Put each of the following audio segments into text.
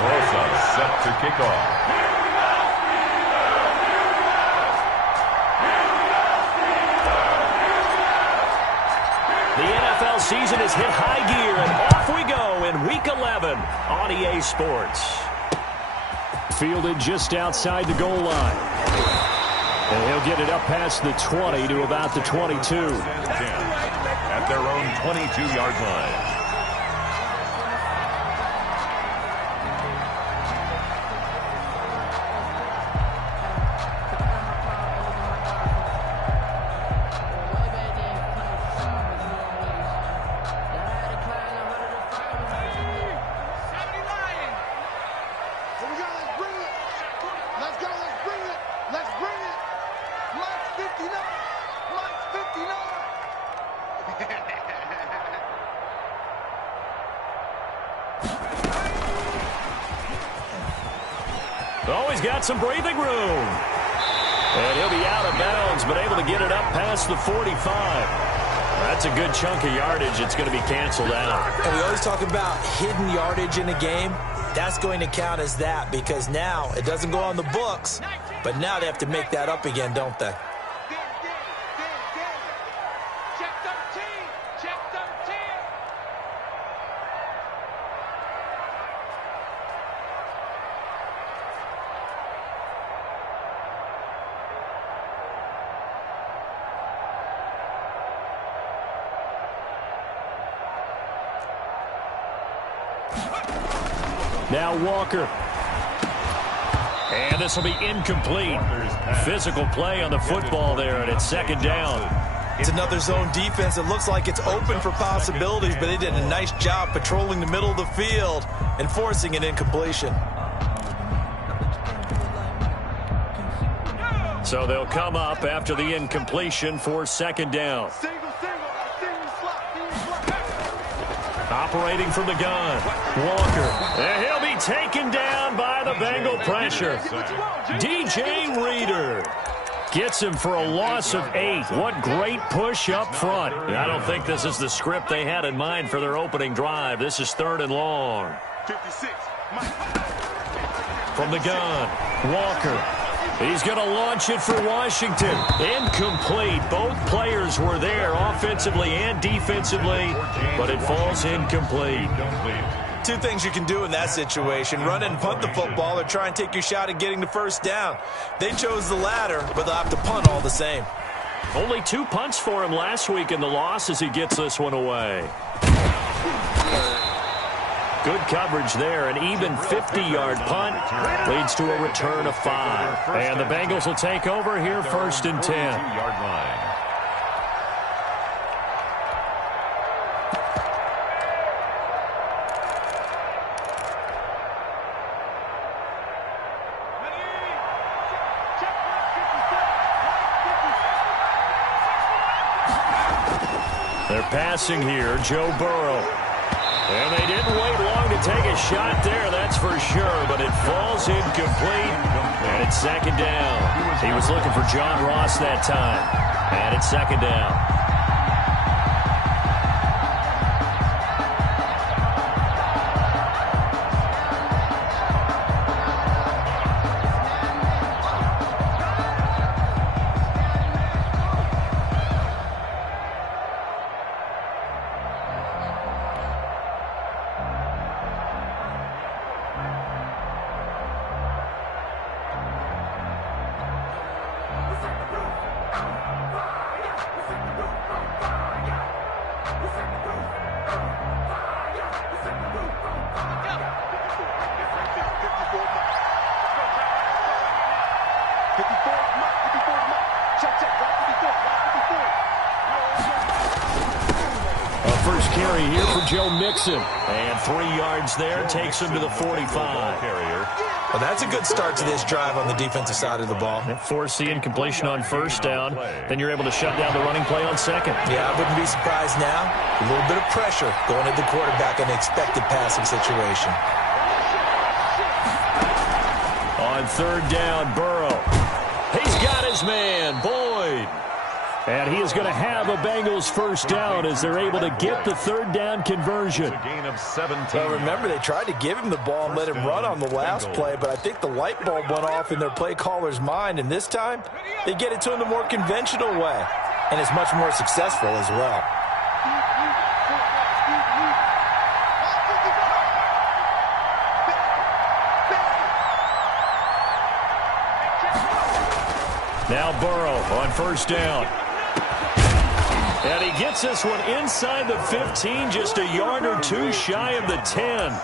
Rosa set to kick off. The NFL season has hit high gear, and off we go in Week 11 on EA Sports. Fielded just outside the goal line. And he'll get it up past the 20 to about the 22. At their own 22-yard line. He's got some breathing room. And he'll be out of bounds, but able to get it up past the 45. That's a good chunk of yardage. It's going to be canceled out. And we always talk about hidden yardage in a game. That's going to count as that because now it doesn't go on the books, but now they have to make that up again, don't they? Now Walker. And this will be incomplete. Physical play on the football there, and it's second down. It's another zone defense. It looks like it's open for possibilities, but they did a nice job patrolling the middle of the field and forcing an incompletion. So they'll come up after the incompletion for second down. Operating from the gun, Walker. And he'll be taken down by the Bengal pressure. DJ Reader gets him for a loss of 8. What great push up front. I don't think this is the script they had in mind for their opening drive. This is third and long. From the gun, Walker. He's going to launch it for Washington. Incomplete. Both players were there offensively and defensively, but it falls incomplete. Two things you can do in that situation. Run and punt the football or try and take your shot at getting the first down. They chose the latter, but they'll have to punt all the same. Only 2 punts for him last week in the loss as he gets this one away. Good coverage there. An even 50-yard punt leads to a return of 5. And the Bengals will take over here first and 10. They're passing here, Joe Burrow. And they didn't wait long to take a shot there, that's for sure, but it falls incomplete, and it's second down. He was looking for John Ross that time, and it's second down. First carry here for Joe Mixon. And 3 yards there takes him to the 45. Well, that's a good start to this drive on the defensive side of the ball. Force the incompletion on first down. Then you're able to shut down the running play on second. Yeah, I wouldn't be surprised now. A little bit of pressure going at the quarterback in an expected passing situation. On third down, Burrow. He's got his man, Boyd. And he is going to have a Bengals first down as they're able to get the third down conversion. A gain of 17. Well, remember, they tried to give him the ball and let him run on the last play, but I think the light bulb went off in their play caller's mind, and this time they get it to him the more conventional way, and it's much more successful as well. Now Burrow on first down. And he gets this one inside the 15, just a yard or two shy of the 10.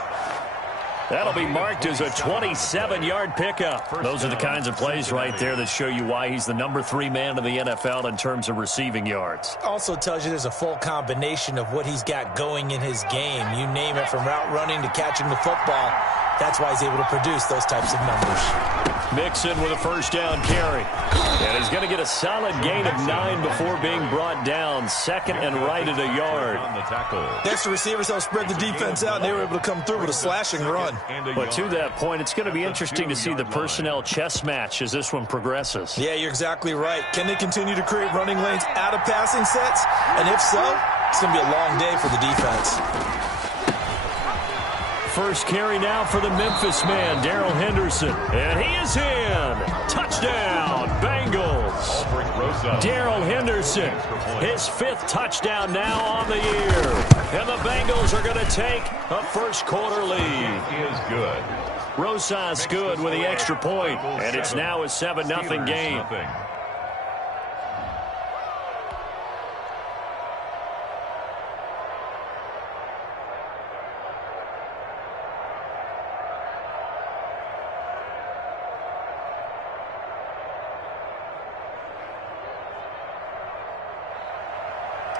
That'll be marked as a 27-yard pickup. Those are the kinds of plays right there that show you why he's the number 3 man in the NFL in terms of receiving yards. Also tells you there's a full combination of what he's got going in his game. You name it, from route running to catching the football. That's why he's able to produce those types of numbers. Mixon with a first down carry. And he's going to get a solid gain of 9 before being brought down. Second and right at a yard. On the tackle. That's the receivers helped spread the defense out, and they were able to come through with a slashing run. But to that point, it's going to be interesting to see the personnel chess match as this one progresses. Yeah, you're exactly right. Can they continue to create running lanes out of passing sets? And if so, it's going to be a long day for the defense. First carry now for the Memphis man, Darrell Henderson. And he is in. Touchdown, Bengals. Darrell Henderson, his 5th touchdown now on the year. And the Bengals are going to take a first quarter lead. Is good. Rosas good with the extra point. And it's now a 7-0 game.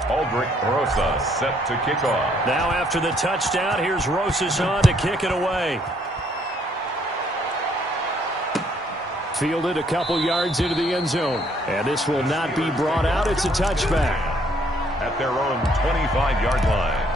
Aldrick Rosas set to kick off. Now after the touchdown, here's Rosas on to kick it away. Fielded a couple yards into the end zone. And this will not be brought out. It's a touchback. At their own 25-yard line.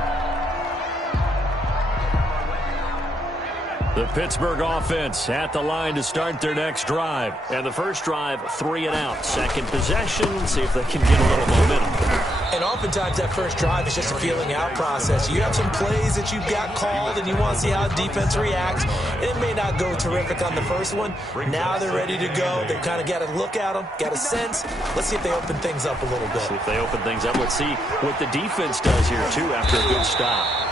The Pittsburgh offense at the line to start their next drive. And the first drive, 3 and out. Second possession, see if they can get a little momentum. And oftentimes that first drive is just a feeling out process. You have some plays that you've got called and you want to see how the defense reacts. It may not go terrific on the first one. Now they're ready to go. They've kind of got to look at them, got a sense. Let's see if they open things up a little bit. See if they open things up. Let's see what the defense does here, too, after a good stop.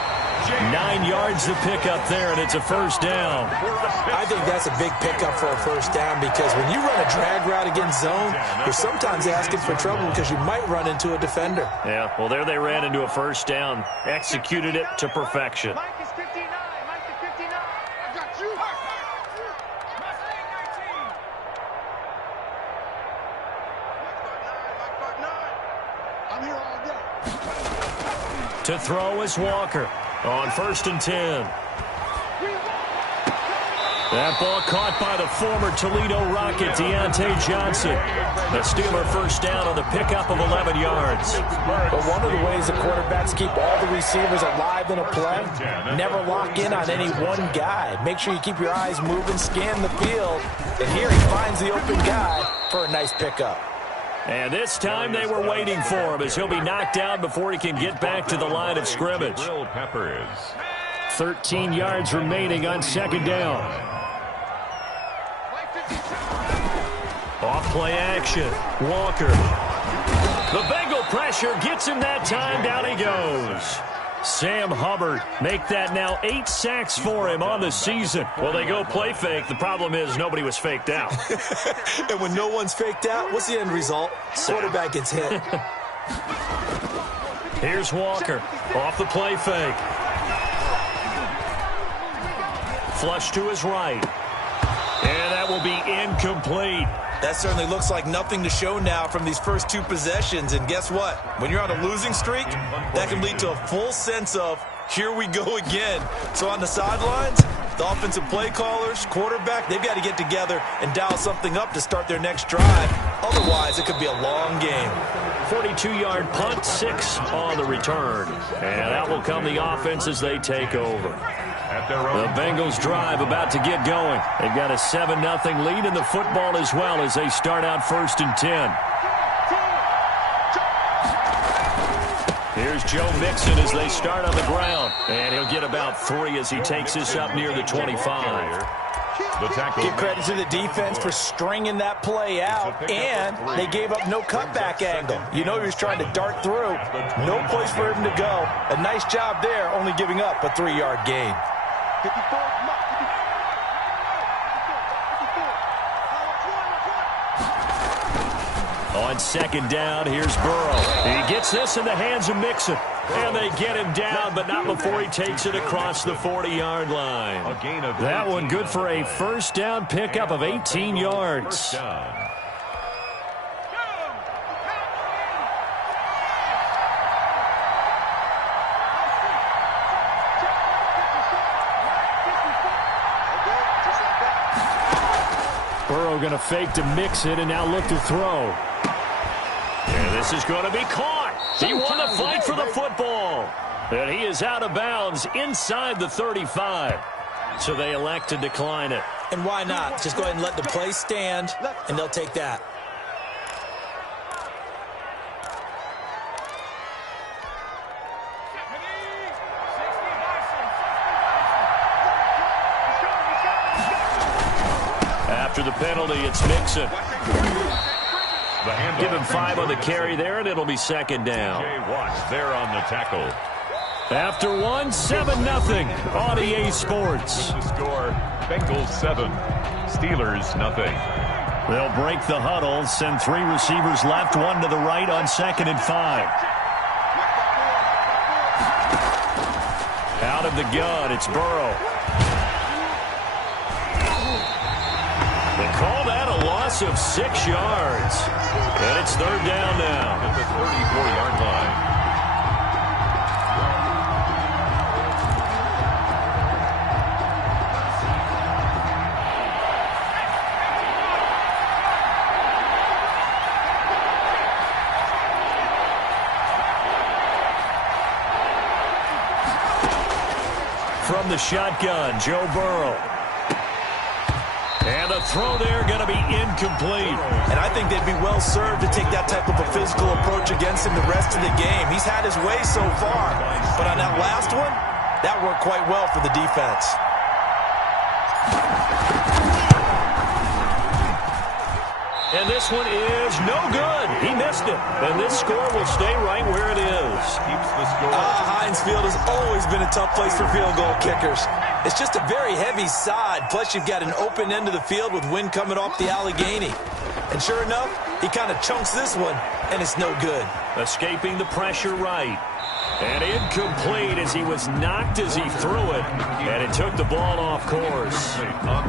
9 yards to pick up there, and it's a first down. I think that's a big pickup for a first down, because when you run a drag route against zone, you're sometimes asking for trouble because you might run into a defender. Yeah, well, there they ran into a first down, executed it to perfection. Mike is 59. Mike is 59. I got you. I'm here all day. To throw is Walker on 1st and 10. That ball caught by the former Toledo Rocket, Deontay Johnson. The Steeler first down on the pickup of 11 yards. But one of the ways the quarterbacks keep all the receivers alive in a play, never lock in on any one guy. Make sure you keep your eyes moving, scan the field. And here he finds the open guy for a nice pickup. And this time they were waiting for him as he'll be knocked down before he can get back to the line of scrimmage. 13 yards remaining on 2nd down. Off play action. Walker. The Bengal pressure gets him that time. Down he goes. Sam Hubbard make that now 8 sacks for him on the season. Well, they go play fake. The problem is nobody was faked out. And when no one's faked out, what's the end result? Quarterback gets hit. Here's Walker off the play fake. Flush to his right. And that will be incomplete. That certainly looks like nothing to show now from these first 2 possessions. And guess what? When you're on a losing streak, that can lead to a full sense of, here we go again. So on the sidelines, the offensive play callers, quarterback, they've got to get together and dial something up to start their next drive. Otherwise, it could be a long game. 42-yard punt, 6 on the return. And that will come the offense as they take over. The Bengals drive about to get going. They've got a 7-0 lead in the football as well as they start out 1st and 10. Here's Joe Mixon as they start on the ground. And he'll get about 3 as he takes this up near the 25. Give credit to the defense for stringing that play out, and they gave up no cutback angle. You know he was trying to dart through. No place for him to go. A nice job there, only giving up a 3-yard gain. 54. On second down, here's Burrow. He gets this in the hands of Mixon. And they get him down, but not before he takes it across the 40-yard line. That one good for a first down pickup of 18 yards. Burrow going to fake to Mixon and now look to throw. And this is going to be caught. He won the fight for the football. And he is out of bounds inside the 35. So they elect to decline it. And why not? Just go ahead and let the play stand, and they'll take that. After the penalty, it's Mixon. Give him 5 on the carry there, and it'll be second down. Jay Watts there on the tackle. After 1, 7-0 on EA Sports. The score, Bengals 7, Steelers nothing. They'll break the huddle, send 3 receivers left, 1 to the right on 2nd and 5. Out of the gun, it's Burrow. They call that a loss of 6 yards. And it's third down now. At the 34-yard line. From the shotgun, Joe Burrow. And the throw there going to be incomplete. And I think they'd be well served to take that type of a physical approach against him the rest of the game. He's had his way so far. But on that last one, that worked quite well for the defense. And this one is no good. He missed it. And this score will stay right where it is. Keeps the score. Heinz Field has always been a tough place for field goal kickers. It's just a very heavy side. Plus, you've got an open end of the field with wind coming off the Allegheny. And sure enough, he kind of chunks this one, and it's no good. Escaping the pressure right. And incomplete as he was knocked as he threw it. And it took the ball off course.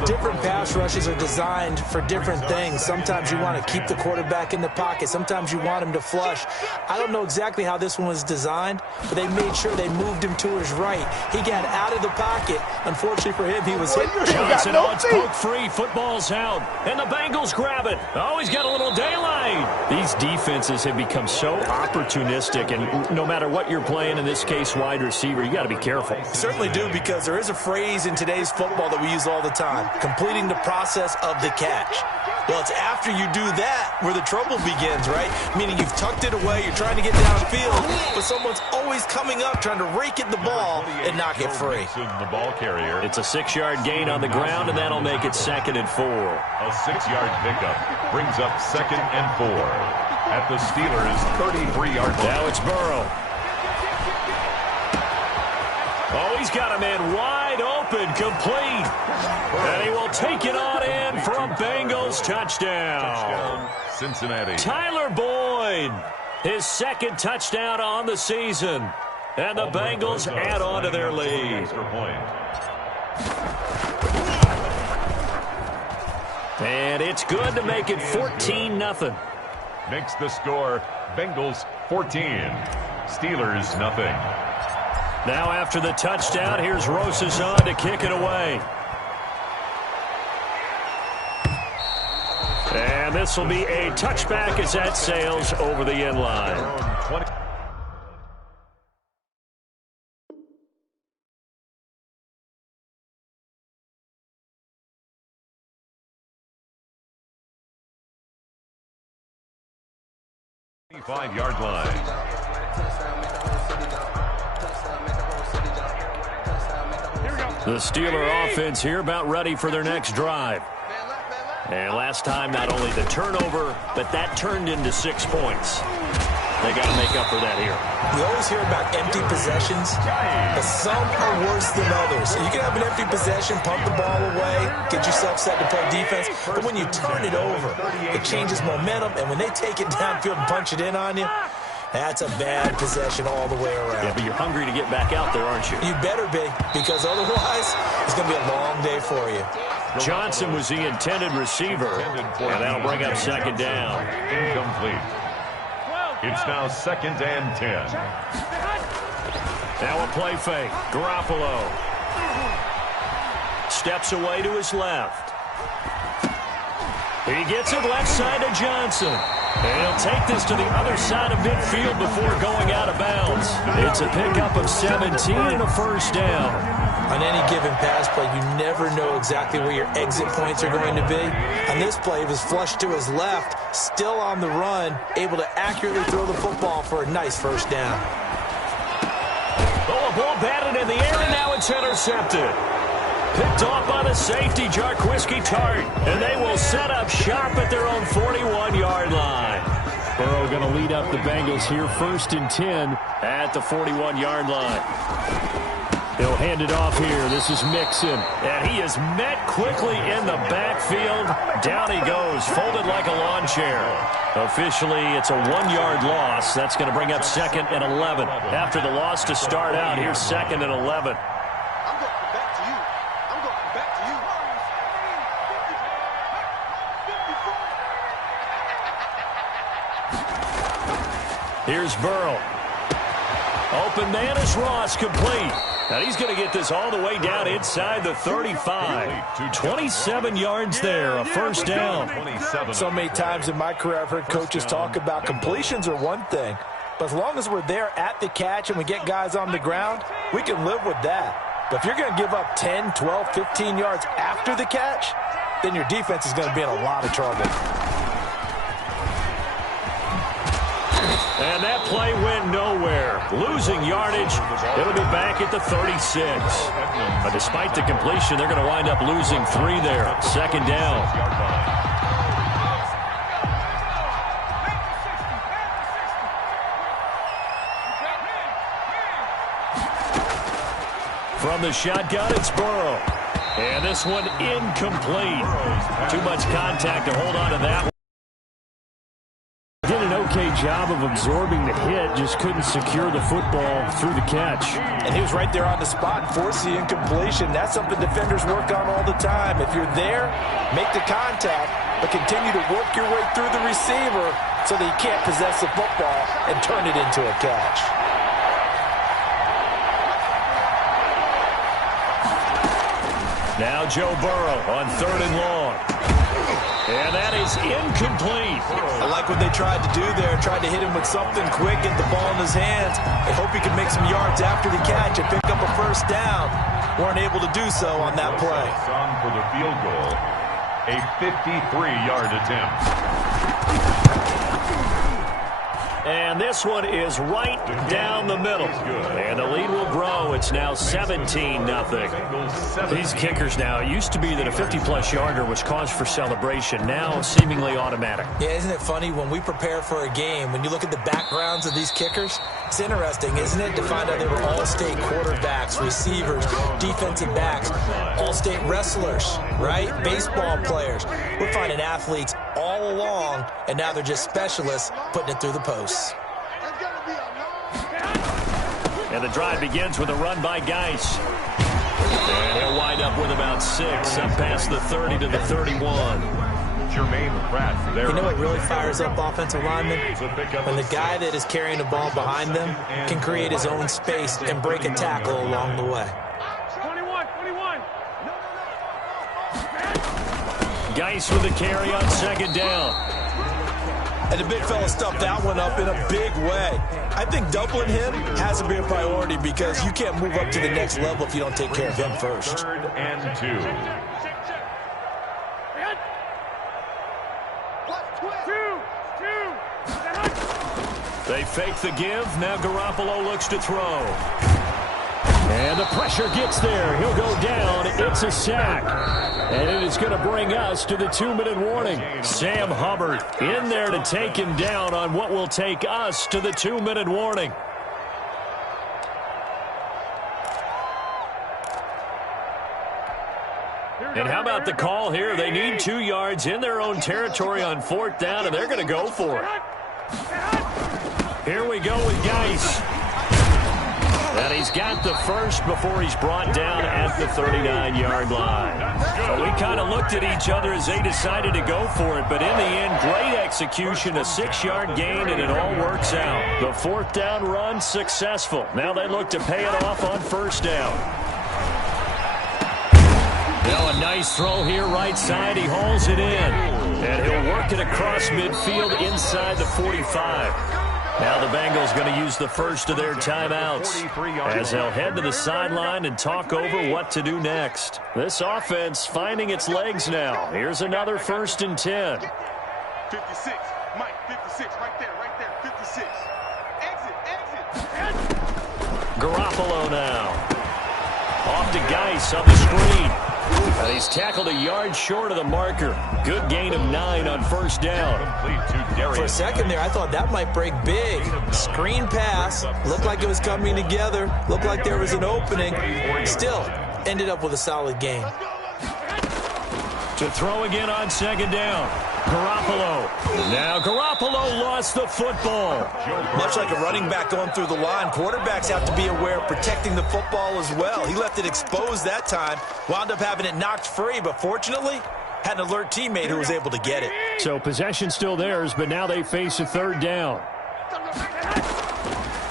Different pass rushes are designed for different things. Sometimes you want to keep the quarterback in the pocket. Sometimes you want him to flush. I don't know exactly how this one was designed, but they made sure they moved him to his right. He got out of the pocket. Unfortunately for him, he was hit. Johnson odds poke free. Football's out. And the Bengals grab it. Oh, he's got a little daylight. These defenses have become so opportunistic, and no matter what you're playing, in this case wide receiver, you got to be careful. You certainly do, because there is a phrase in today's football that we use all the time: completing the process of the catch. Well, it's after you do that where the trouble begins, right? Meaning you've tucked it away, you're trying to get downfield, but someone's always coming up trying to rake at the ball and knock it free. The ball carrier. It's a 6-yard gain on the ground, and that'll make it 2nd and 4. A 6-yard pickup brings up 2nd and 4 at the Steelers' 33-yard line. Now it's Burrow. Oh, he's got a man wide open, complete. And he will take it on in for a Bengals touchdown. Cincinnati. Tyler Boyd, his 2nd touchdown on the season. And the Bengals add on to their lead. And it's good to make it 14-0. Makes the score Bengals 14, Steelers nothing. Now after the touchdown, here's Rosas on to kick it away. And this will be a touchback as that sails over the end line. Five-yard line. The Steeler offense here about ready for their next drive. And last time, not only the turnover, but that turned into 6 points. They got to make up for that here. We always hear about empty possessions, but some are worse than others. You can have an empty possession, pump the ball away, get yourself set to play defense, but when you turn it over, it changes momentum, and when they take it downfield and punch it in on you, that's a bad possession all the way around. Yeah, but you're hungry to get back out there, aren't you? You better be, because otherwise, it's going to be a long day for you. Johnson was the intended receiver, and that'll bring up second down. Incomplete. It's now 2nd and 10. Now a play fake. Garoppolo steps away to his left. He gets it left side to Johnson. And he'll take this to the other side of midfield before going out of bounds. It's a pickup of 17 and a first down. On any given pass play, you never know exactly where your exit points are going to be. On this play, he was flushed to his left, still on the run, able to accurately throw the football for a nice first down. Oh, a ball batted in the air, and now it's intercepted. Picked off by the safety, Jarquiski Tart, and they will set up shop at their own 41-yard line. Burrow going to lead up the Bengals here, 1st and 10 at the 41-yard line. He'll hand it off here. This is Mixon. And he is met quickly in the backfield. Down he goes, folded like a lawn chair. Officially, it's a 1-yard loss. That's going to bring up 2nd and 11. After the loss to start out, here's 2nd and 11. Here's Burrow. Open man is Ross, complete. Now he's going to get this all the way down inside the 35. 27 yards there, a first down. So many times in my career I've heard coaches talk about completions are one thing, but as long as we're there at the catch and we get guys on the ground, we can live with that. But if you're going to give up 10, 12, 15 yards after the catch, then your defense is going to be in a lot of trouble. And that play went nowhere. Losing yardage. It'll be back at the 36. But despite the completion, they're going to wind up losing 3 there. 2nd down. From the shotgun, it's Burrow. And this one incomplete. Too much contact to hold on to that one. Did an okay job of absorbing the hit, just couldn't secure the football through the catch. And he was right there on the spot, force the incompletion. That's something defenders work on all the time. If you're there, make the contact, but continue to work your way through the receiver so that you can't possess the football and turn it into a catch. Now Joe Burrow on 3rd and long. And that is incomplete. I like what they tried to do there. Tried to hit him with something quick, get the ball in his hands. They hope he can make some yards after the catch and pick up a first down. Weren't able to do so on that play. On for the field goal, a 53-yard attempt. And this one is right down the middle. And the lead will grow. It's now 17-0. These kickers now, it used to be that a 50-plus yarder was cause for celebration. Now seemingly automatic. Yeah, isn't it funny when we prepare for a game, when you look at the backgrounds of these kickers, it's interesting, isn't it, to find out they were all-state quarterbacks, receivers, defensive backs, all-state wrestlers, right? Baseball players. We're finding athletes all along, and now they're just specialists putting it through the posts. And the drive begins with a run by Geis. And he'll wind up with about 6, up past the 30 to the 31. Jermaine Pratt there. You know what really fires up offensive linemen? When the guy that is carrying the ball behind them can create his own space and break a tackle along the way. 21. Geis with the carry on 2nd down. And the big fella stuffed that one up in a big way. I think doubling him has to be a priority because you can't move up to the next level if you don't take care of him first. 3rd and 2. They fake the give. Now Garoppolo looks to throw. And the pressure gets there. He'll go down. It's a sack. And it is going to bring us to the 2-minute warning. Sam Hubbard in there to take him down on what will take us to the 2-minute warning. And how about the call here? They need 2 yards in their own territory on 4th down, and they're going to go for it. Here we go with Geis. And he's got the first before he's brought down at the 39-yard line. So we kind of looked at each other as they decided to go for it, but in the end, great execution, a 6-yard gain, and it all works out. The 4th down run successful. Now they look to pay it off on 1st down. Now a nice throw here right side. He hauls it in. And he'll work it across midfield inside the 45. Now the Bengals going to use the first of their timeouts as they'll head to the sideline and talk over what to do next. This offense finding its legs now. Here's another 1st and 10. 56, Mike, 56, right there, 56. Exit. Garoppolo now. Off to Geis on the screen. And he's tackled a yard short of the marker. Good gain of 9 on 1st down. For a second there, I thought that might break big. Screen pass. Looked like it was coming together. Looked like there was an opening. Still, ended up with a solid gain. To throw again on 2nd down. Garoppolo. Now Garoppolo lost the football. Much like a running back going through the line, quarterbacks have to be aware of protecting the football as well. He left it exposed that time, wound up having it knocked free, but fortunately had an alert teammate who was able to get it. So possession still theirs, but now they face a 3rd down.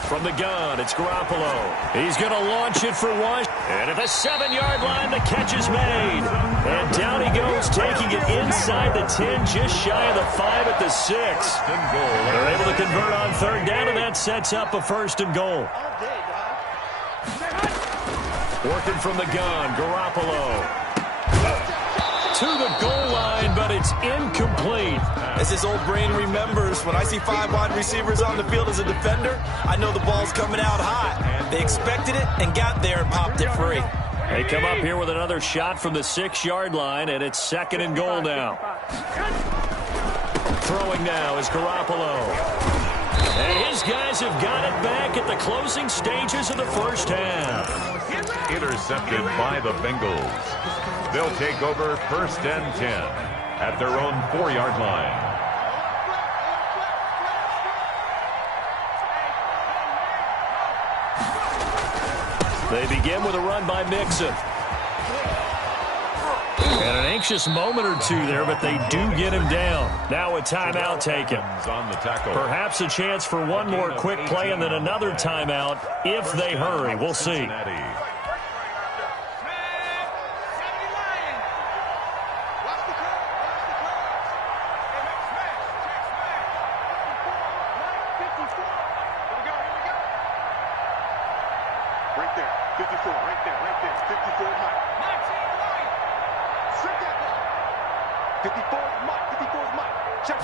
From the gun, it's Garoppolo. He's going to launch it for one. And at the 7-yard line, the catch is made. And down he goes, taking it inside the 10, just shy of the 5 at the 6. They're able to convert on 3rd down, and that sets up a 1st and goal. Working from the gun, Garoppolo. To the goal line, but it's incomplete. As his old brain remembers, when I see 5 wide receivers on the field as a defender, I know the ball's coming out hot. They expected it and got there and popped it free. They come up here with another shot from the 6-yard line, and it's 2nd and goal now. Throwing now is Garoppolo. And his guys have got it back at the closing stages of the 1st half. Intercepted by the Bengals. They'll take over 1st and 10 at their own 4-yard line. They begin with a run by Mixon. And an anxious moment or two there, but they do get him down. Now a timeout taken. Perhaps a chance for one more quick play and then another timeout if they hurry. We'll see. Right there, 54, right there, 54, Mike. 54 is Mike, check.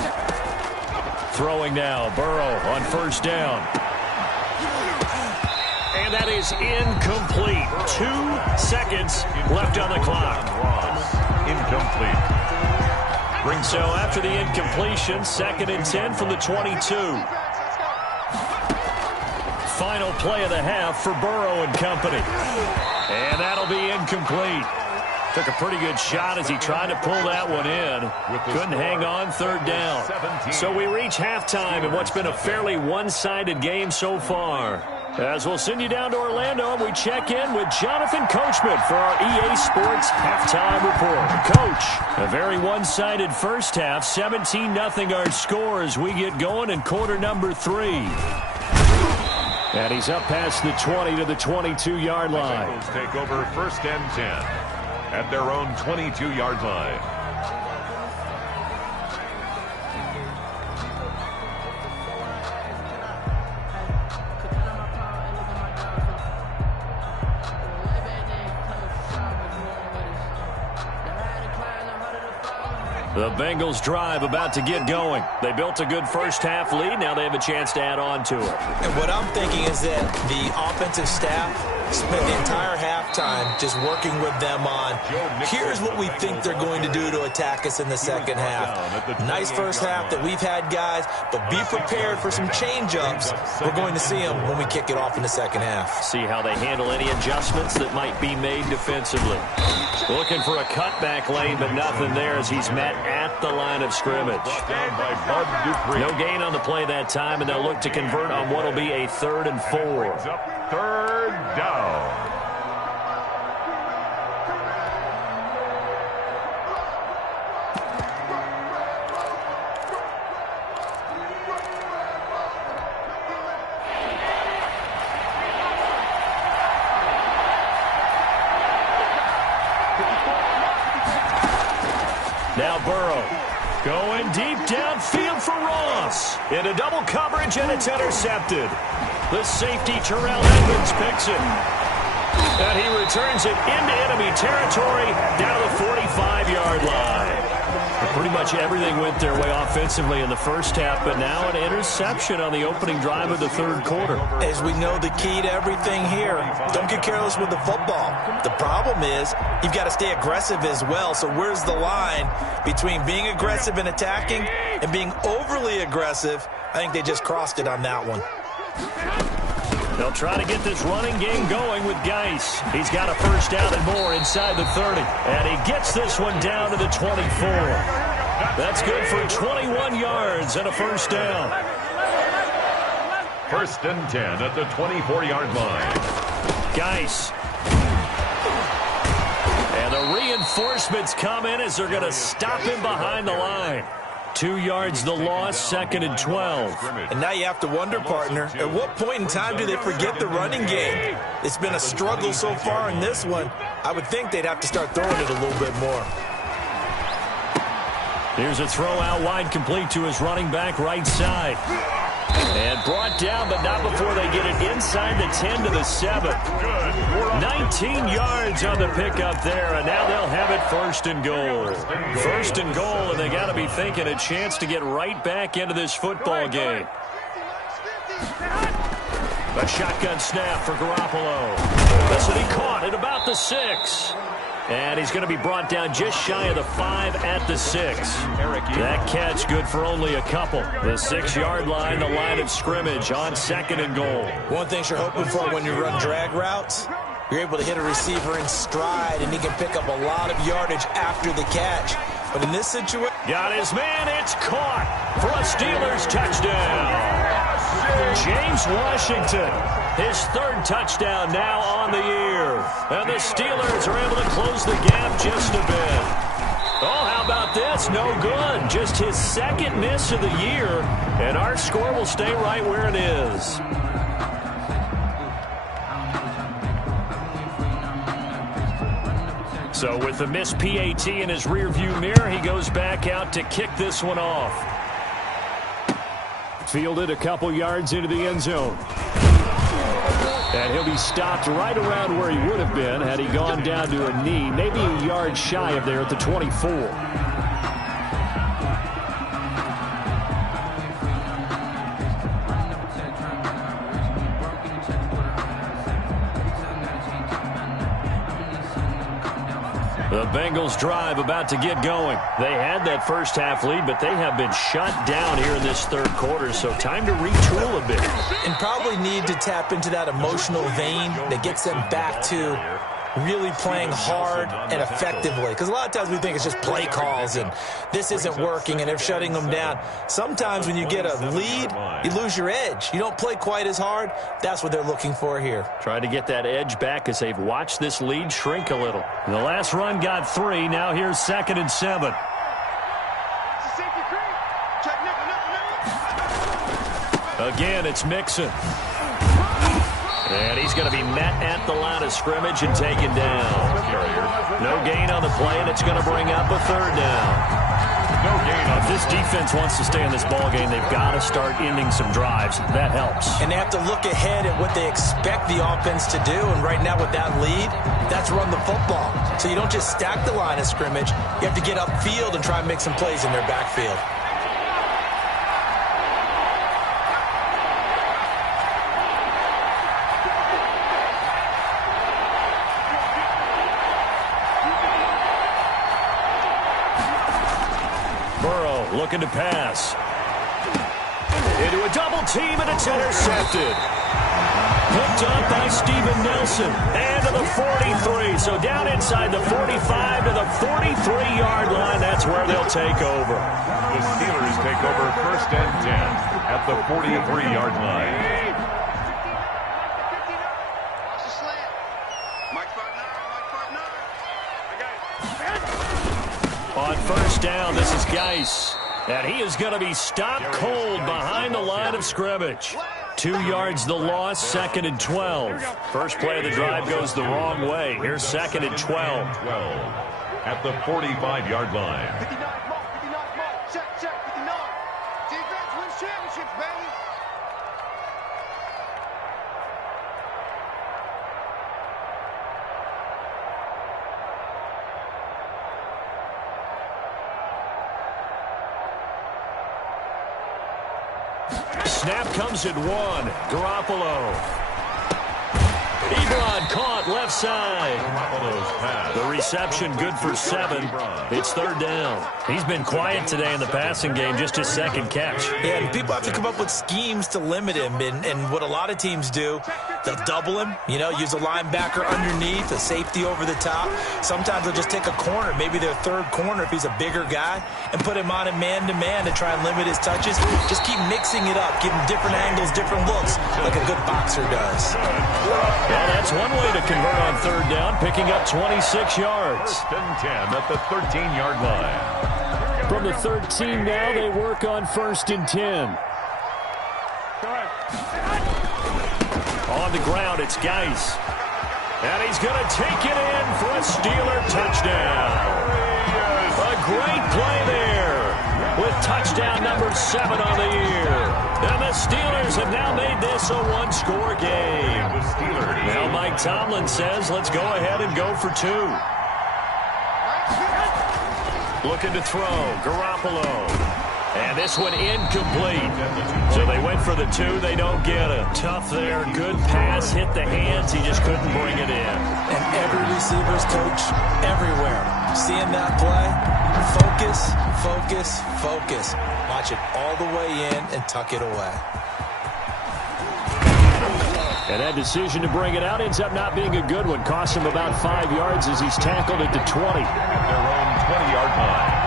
Throwing now, Burrow on 1st down. And that is incomplete. 2 seconds left on the clock. Incomplete. So after the incompletion, 2nd and 10 from the 22. Final play of the half for Burrow and company. And that'll be incomplete. Took a pretty good shot as he tried to pull that one in. Couldn't hang on 3rd down. So we reach halftime in what's been a fairly one-sided game so far. As we'll send you down to Orlando, and we check in with Jonathan Coachman for our EA Sports Halftime Report. Coach, a very one-sided first half, 17-0 our score as we get going in quarter number 3. And he's up past the 20 to the 22-yard line. Bengals take over 1st and 10 at their own 22-yard line. The Bengals drive about to get going. They built a good first-half lead. Now they have a chance to add on to it. And what I'm thinking is that the offensive staff spent the entire halftime just working with them on, here's what we think they're going to do to attack us in the second half. Nice first half that we've had, guys, but be prepared for some change-ups. We're going to see them when we kick it off in the second half. See how they handle any adjustments that might be made defensively. Looking for a cutback lane, but nothing there as he's met at the line of scrimmage. No gain on the play that time, and they'll look to convert on what will be a 3rd and 4. Third down. Now Burrow going deep downfield for Ross. Into double coverage, and it's intercepted. The safety, Terrell Edmonds, picks it. And he returns it into enemy territory down to the 45-yard line. Pretty much everything went their way offensively in the first half, but now an interception on the opening drive of the third quarter. As we know, the key to everything here, don't get careless with the football. The problem is you've got to stay aggressive as well. So where's the line between being aggressive and attacking and being overly aggressive? I think they just crossed it on that one. They'll try to get this running game going with Geis. He's got a first down and more inside the 30. And he gets this one down to the 24. That's good for 21 yards and a first down. First and 10 at the 24-yard line. Geis. And the reinforcements come in as they're going to stop him behind the line. 2 yards the loss, 2nd and 12. And now you have to wonder, partner, at what point in time do they forget the running game? It's been a struggle so far in this one. I would think they'd have to start throwing it a little bit more. Here's a throw out wide, complete to his running back right side. And brought down, but not before they get it inside the 10 to the 7. 19 yards on the pickup there, and now they'll have it 1st and goal. 1st and goal, and they got to be thinking a chance to get right back into this football game. A shotgun snap for Garoppolo. Listen, he caught at about the 6. And he's going to be brought down just shy of the 5 at the 6. That catch good for only a couple. The 6-yard line, the line of scrimmage on 2nd and goal. One thing you're hoping for when you run drag routes, you're able to hit a receiver in stride, and he can pick up a lot of yardage after the catch. But in this situation... Got his man, it's caught for a Steelers touchdown. James Washington, his 3rd touchdown now on the year. And the Steelers are able to close the gap just a bit. Oh, how about this? No good. Just his 2nd miss of the year. And our score will stay right where it is. So with the missed PAT in his rearview mirror, he goes back out to kick this one off. Fielded a couple yards into the end zone. And he'll be stopped right around where he would have been had he gone down to a knee, maybe a yard shy of there at the 24. The Bengals drive about to get going. They had that first half lead, but they have been shut down here in this third quarter, so time to retool a bit. And probably need to tap into that emotional vein that gets them back to really playing hard and effectively. Because a lot of times we think it's just play calls and this isn't working and they're shutting them down. Sometimes when you get a lead, you lose your edge. You don't play quite as hard. That's what they're looking for here. Trying to get that edge back as they've watched this lead shrink a little. The last run got 3. Now here's 2nd and 7. Again, it's Mixon. And he's going to be met at the line of scrimmage and taken down. No gain on the play, and it's going to bring up a 3rd down. No gain on If this defense wants to stay in this ballgame, they've got to start ending some drives. That helps. And they have to look ahead at what they expect the offense to do. And right now with that lead, that's run the football. So you don't just stack the line of scrimmage. You have to get upfield and try and make some plays in their backfield. Looking to pass. Into a double team, and it's intercepted. Picked up by Steven Nelson. And to the 43. So down inside the 45 to the 43-yard line. That's where they'll take over. The Steelers take over 1st and 10 at the 43-yard line. On 1st down, this is Geis. And he is going to be stopped cold behind the line of scrimmage. 2 yards the loss, 2nd and 12. First play of the drive goes the wrong way. Here's 2nd and 12. At the 45-yard line. 59 mark, check, 59. Defense wins championships, baby. Snap comes at 1. Garoppolo. Ebron caught left side. The reception good for 7. It's 3rd down. He's been quiet today in the passing game, just his 2nd catch. Yeah, and people have to come up with schemes to limit him. And what a lot of teams do, they'll double him, use a linebacker underneath, a safety over the top. Sometimes they'll just take a corner, maybe their 3rd corner if he's a bigger guy, and put him on a man-to-man to try and limit his touches. Just keep mixing it up, give him different angles, different looks, like a good boxer does. Well, that's one way to convert on 3rd down, picking up 26 yards. 1st and 10 at the 13-yard line. From the 13 now, they work on 1st and 10. On the ground, it's Geis. And he's going to take it in for a Steeler touchdown. A great play there with touchdown number 7 on the year. And the Steelers have now made this a one-score game. Now Mike Tomlin says, let's go ahead and go for 2. Looking to throw, Garoppolo. And this one incomplete. So they went for the 2. They don't get it. Tough there. Good pass. Hit the hands. He just couldn't bring it in. And every receiver's coach everywhere. Seeing that play, focus, focus, focus. Watch it all the way in and tuck it away. And that decision to bring it out ends up not being a good one. Cost him about 5 yards as he's tackled it to 20. At their own 20-yard line.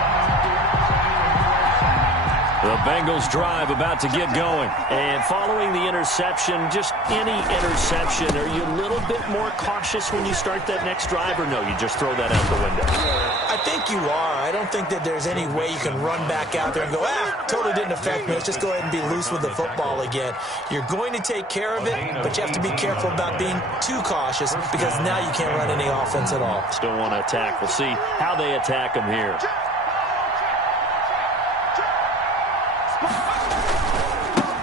The Bengals drive about to get going. And following the interception, just any interception, are you a little bit more cautious when you start that next drive, or no, you just throw that out the window? I think you are. I don't think that there's any way you can run back out there and go, totally didn't affect me. Let's just go ahead and be loose with the football again. You're going to take care of it, but you have to be careful about being too cautious because now you can't run any offense at all. Still want to attack. We'll see how they attack him here.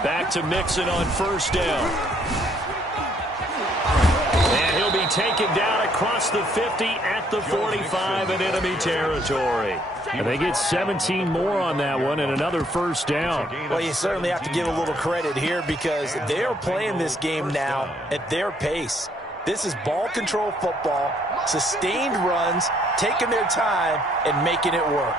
Back to Mixon on 1st down. And he'll be taken down across the 50 at the 45 in enemy territory. And they get 17 more on that one and another 1st down. Well, you certainly have to give a little credit here because they are playing this game now at their pace. This is ball control football, sustained runs, taking their time, and making it work.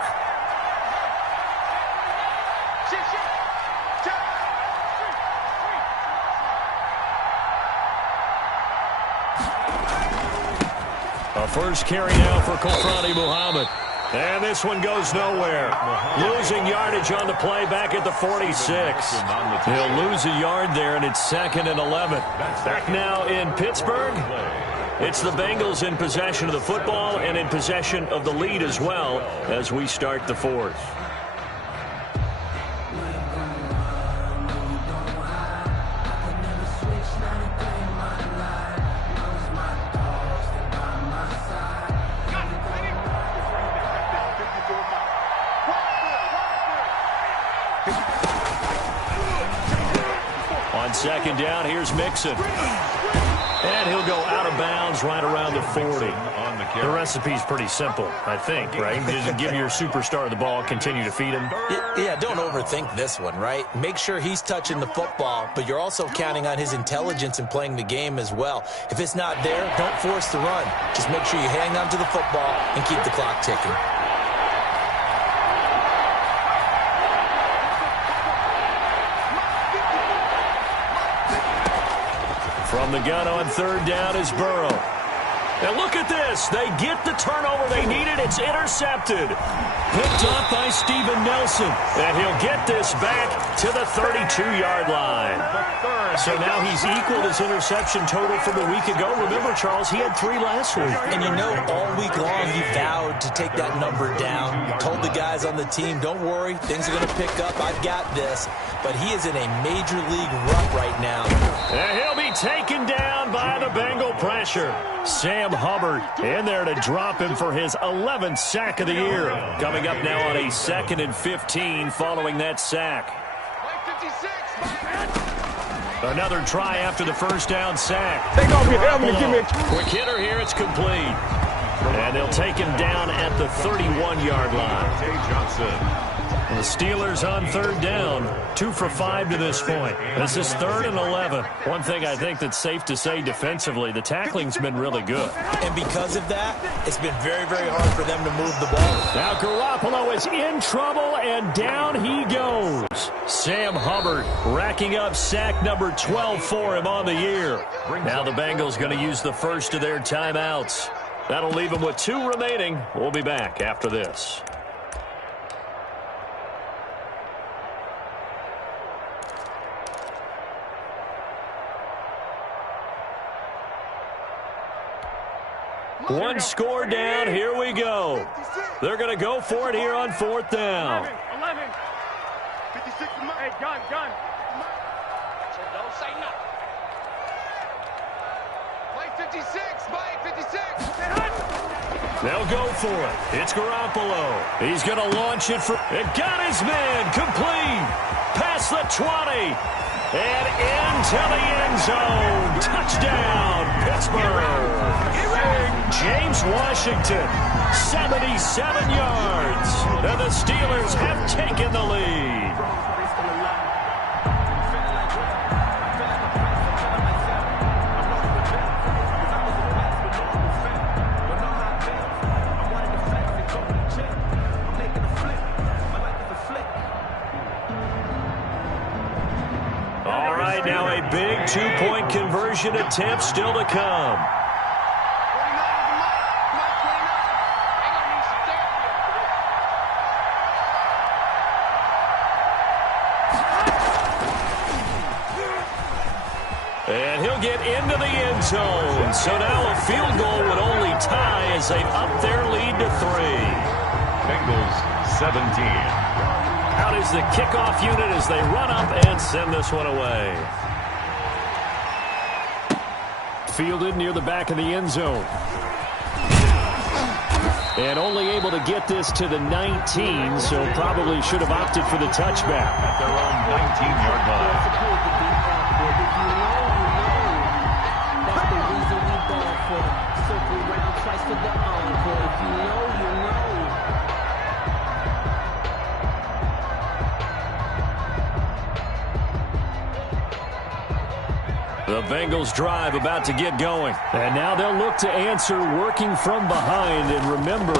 A first carry now for Kofrani Muhammad. And this one goes nowhere. Losing yardage on the play back at the 46. He'll lose a yard there, and it's 2nd and 11. Back now in Pittsburgh. It's the Bengals in possession of the football and in possession of the lead as well as we start the 4th. On second down, here's Mixon. And he'll go out of bounds right around the 40. The recipe's pretty simple, I think, right? Just give your superstar the ball, continue to feed him. Yeah, don't overthink this one, right? Make sure he's touching the football, but you're also counting on his intelligence in playing the game as well. If it's not there, don't force the run. Just make sure you hang on to the football and keep the clock ticking. From the gun on third down is Burrow. And look at this. They get the turnover they needed. It's intercepted. Picked up by Steven Nelson. And he'll get this back to the 32-yard line. So now he's equaled his interception total from a week ago. Remember, Charles, he had 3 last week. And you know, all week long he vowed to take that number down. Told the guys on the team, don't worry, things are going to pick up. I've got this. But he is in a major league rut right now. And he'll be taken down by the Bengal pressure. Sam Hubbard in there to drop him for his 11th sack of the year. Coming up now on a 2nd and 15 following that sack. Another try after the first down sack. Take off your helmet and give me a quick hitter here. It's complete. And they'll take him down at the 31-yard line. Jay Johnson. The Steelers on third down, 2 for 5 to this point. This is 3rd and 11. One thing I think that's safe to say defensively, the tackling's been really good. And because of that, it's been very, very hard for them to move the ball. Now Garoppolo is in trouble, and down he goes. Sam Hubbard racking up sack number 12 for him on the year. Now the Bengals going to use the first of their timeouts. That'll leave them with 2 remaining. We'll be back after this. One score down. Here we go. They're going to go for it here on 4th down. 11. 56. Hey, gun. Don't say nothing. Play 56. Play 56. They'll go for it. It's Garoppolo. He's going to launch it for... It got his man. Complete. Past the 20. And into the end zone. Touchdown, Pittsburgh. James Washington, 77 yards. And the Steelers have taken the lead. All right, now a big 2-point conversion attempt still to come. And he'll get into the end zone. So now a field goal would only tie as they've upped their lead to 3. Bengals 17. Out is the kickoff unit as they run up and send this one away. Fielded near the back of the end zone. And only able to get this to the 19, so probably should have opted for the touchback. At their own 19-yard line. The Bengals drive about to get going. And now they'll look to answer working from behind. And remember,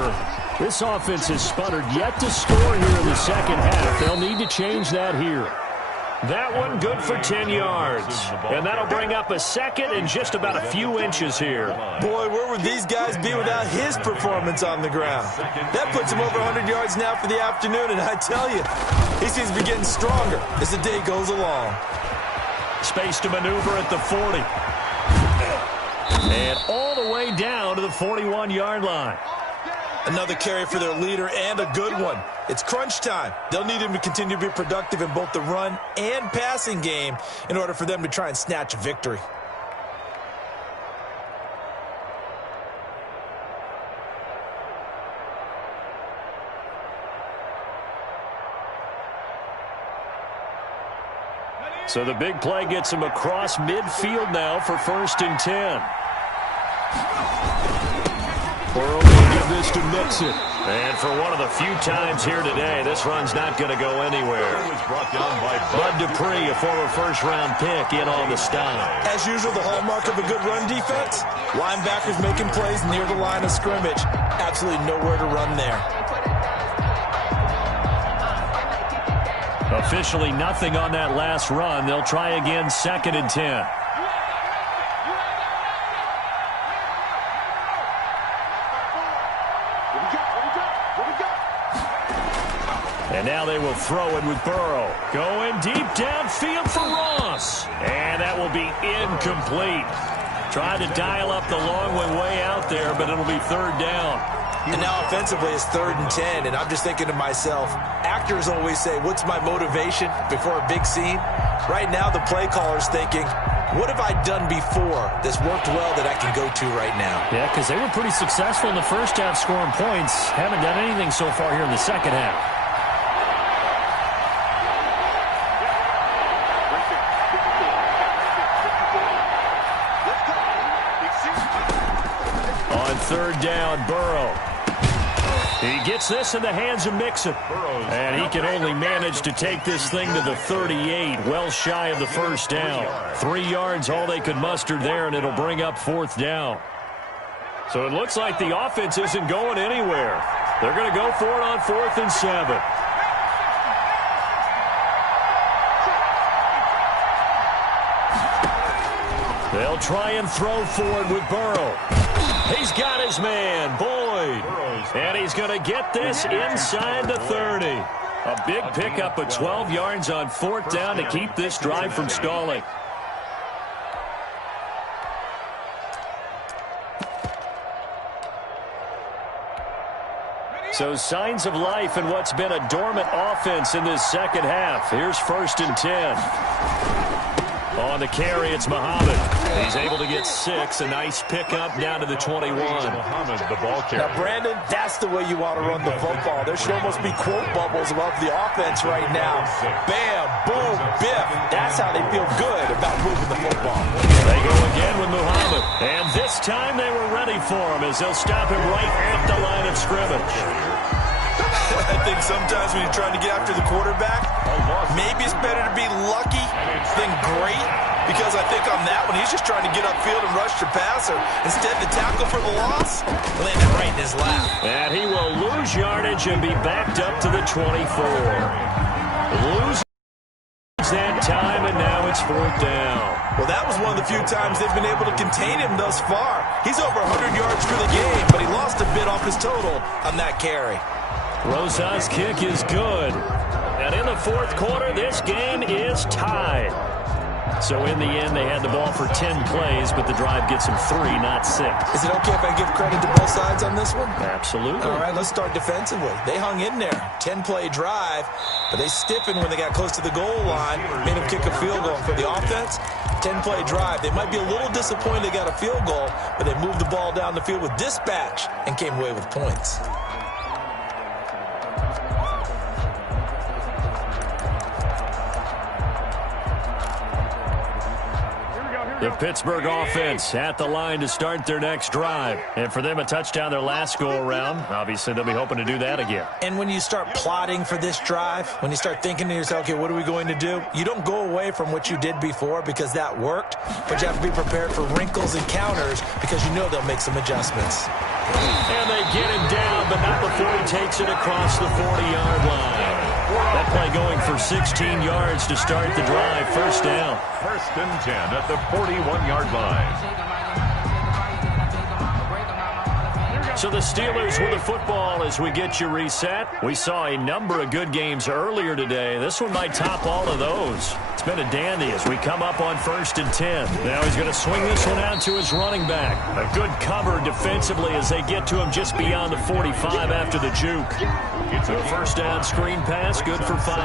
this offense has sputtered yet to score here in the second half. They'll need to change that here. That one good for 10 yards. And that'll bring up a 2nd and just about a few inches here. Boy, where would these guys be without his performance on the ground? That puts him over 100 yards now for the afternoon, and I tell you, he seems to be getting stronger as the day goes along. Space to maneuver at the 40. And all the way down to the 41-yard line. Another carry for their leader and a good one. It's crunch time. They'll need him to continue to be productive in both the run and passing game in order for them to try and snatch a victory. So the big play gets him across midfield now for 1st and 10. Burrow will give this to Mixon. And for one of the few times here today, this run's not going to go anywhere. Bud Dupree, a former first-round pick, in on the stop. As usual, the hallmark of a good run defense, linebackers making plays near the line of scrimmage. Absolutely nowhere to run there. Officially nothing on that last run. They'll try again 2nd and 10. And now they will throw it with Burrow. Going deep downfield for Ross. And that will be incomplete. Tried to dial up the long way out there, but it'll be 3rd down. And now offensively it's 3rd and 10, and I'm just thinking to myself, actors always say, what's my motivation before a big scene? Right now the play caller's thinking, what have I done before that's worked well that I can go to right now? Yeah, because they were pretty successful in the first half scoring points. Haven't done anything so far here in the second half. On 3rd down, Burrow. He gets this in the hands of Mixon. And he can only manage to take this thing to the 38, well shy of the 1st down. 3 yards, all they could muster there, and it'll bring up 4th down. So it looks like the offense isn't going anywhere. They're going to go for it on 4th and 7. They'll try and throw forward with Burrow. He's got his man, Boyd. And he's going to get this inside the 30. A big pickup of 12 yards on 4th down to keep this drive from stalling. So signs of life in what's been a dormant offense in this second half. Here's 1st and 10. On the carry, it's Muhammad. He's able to get 6. A nice pickup down to the 21. Muhammad, the ball carrier. Now, Brandon, that's the way you want to run the football. There should almost be quote bubbles above the offense right now. Bam, boom, biff. That's how they feel good about moving the football. They go again with Muhammad. And this time they were ready for him as they'll stop him right at the line of scrimmage. I think sometimes when you're trying to get after the quarterback, maybe it's better to be lucky than great, because I think on that one, he's just trying to get upfield and rush the passer. Instead, the tackle for the loss landed right in his lap. And he will lose yardage and be backed up to the 24. Loses that time, and now it's 4th down. Well, that was one of the few times they've been able to contain him thus far. He's over 100 yards for the game, but he lost a bit off his total on that carry. Rosas' kick is good. And in the 4th quarter, this game is tied. So in the end, they had the ball for 10 plays, but the drive gets them 3, not 6. Is it okay if I give credit to both sides on this one? Absolutely. All right, let's start defensively. They hung in there. 10-play drive, but they stiffened when they got close to the goal line, made them kick a field goal. For the offense, 10-play drive. They might be a little disappointed they got a field goal, but they moved the ball down the field with dispatch and came away with points. The Pittsburgh offense at the line to start their next drive. And for them, a touchdown their last go-around. Obviously, they'll be hoping to do that again. And when you start plotting for this drive, when you start thinking to yourself, okay, what are we going to do? You don't go away from what you did before because that worked, but you have to be prepared for wrinkles and counters because you know they'll make some adjustments. And they get him down, but not before he takes it across the 40-yard line. That play going for 16 yards to start the drive. 1st down. 1st and 10 at the 41-yard line. So the Steelers with the football as we get you reset. We saw a number of good games earlier today. This one might top all of those. It's been a dandy as we come up on 1st and 10. Now he's going to swing this one out to his running back. A good cover defensively as they get to him just beyond the 45 after the juke. It's a 1st down screen pass, good for 5.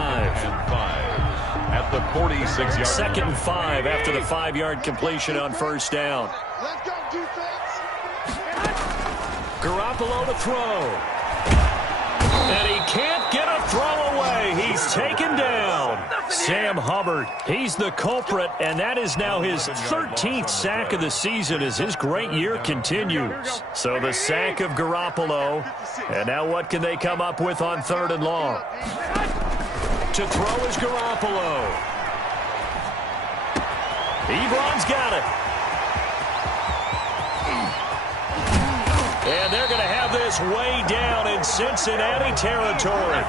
At the 46-yard 2nd and 5 after the 5-yard completion on 1st down. Let's go, defense. Garoppolo to throw. And he can't get a throw away. He's taken down. Sam Hubbard, he's the culprit, and that is now his 13th sack of the season as his great year continues. So the sack of Garoppolo, and now what can they come up with on 3rd and long? To throw is Garoppolo. Ebron's got it. And they're going to have this way down in Cincinnati territory.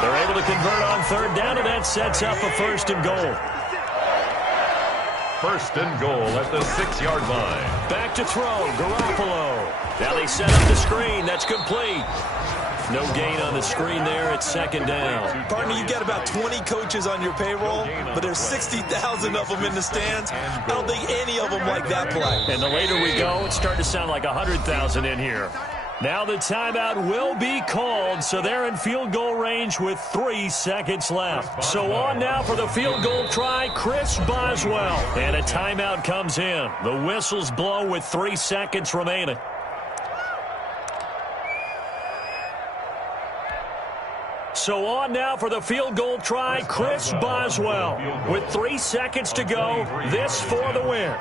They're able to convert on 3rd down, and that sets up a 1st and goal. 1st and goal at the 6-yard line. Back to throw, Garoppolo. Now they set up the screen. That's complete. No gain on the screen there. It's 2nd down. Partner, you've got about 20 coaches on your payroll, but there's 60,000 of them in the stands. I don't think any of them like that play. And the later we go, it's starting to sound like 100,000 in here. Now the timeout will be called, so they're in field goal range with 3 seconds left. So on now for the field goal try, Chris Boswell. And a timeout comes in. The whistles blow with 3 seconds remaining. So on now for the field goal try, Chris Boswell. With 3 seconds to go, this for the win.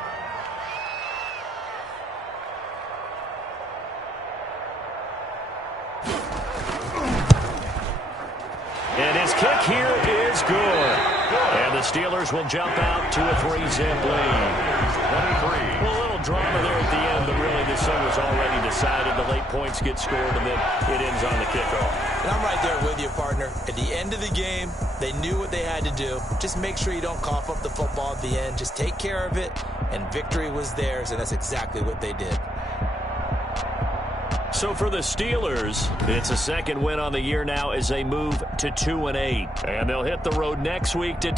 And his kick here is good. And the Steelers will jump out to a 3-zip lead. Well, a little drama there at the end, but really this thing was already decided. The late points get scored, and then it ends on the kickoff. And I'm right there with you, partner. At the end of the game, they knew what they had to do. Just make sure you don't cough up the football at the end. Just take care of it, and victory was theirs, and that's exactly what they did. So for the Steelers, it's a 2nd win on the year now as they move to 2-8. And they'll hit the road next week to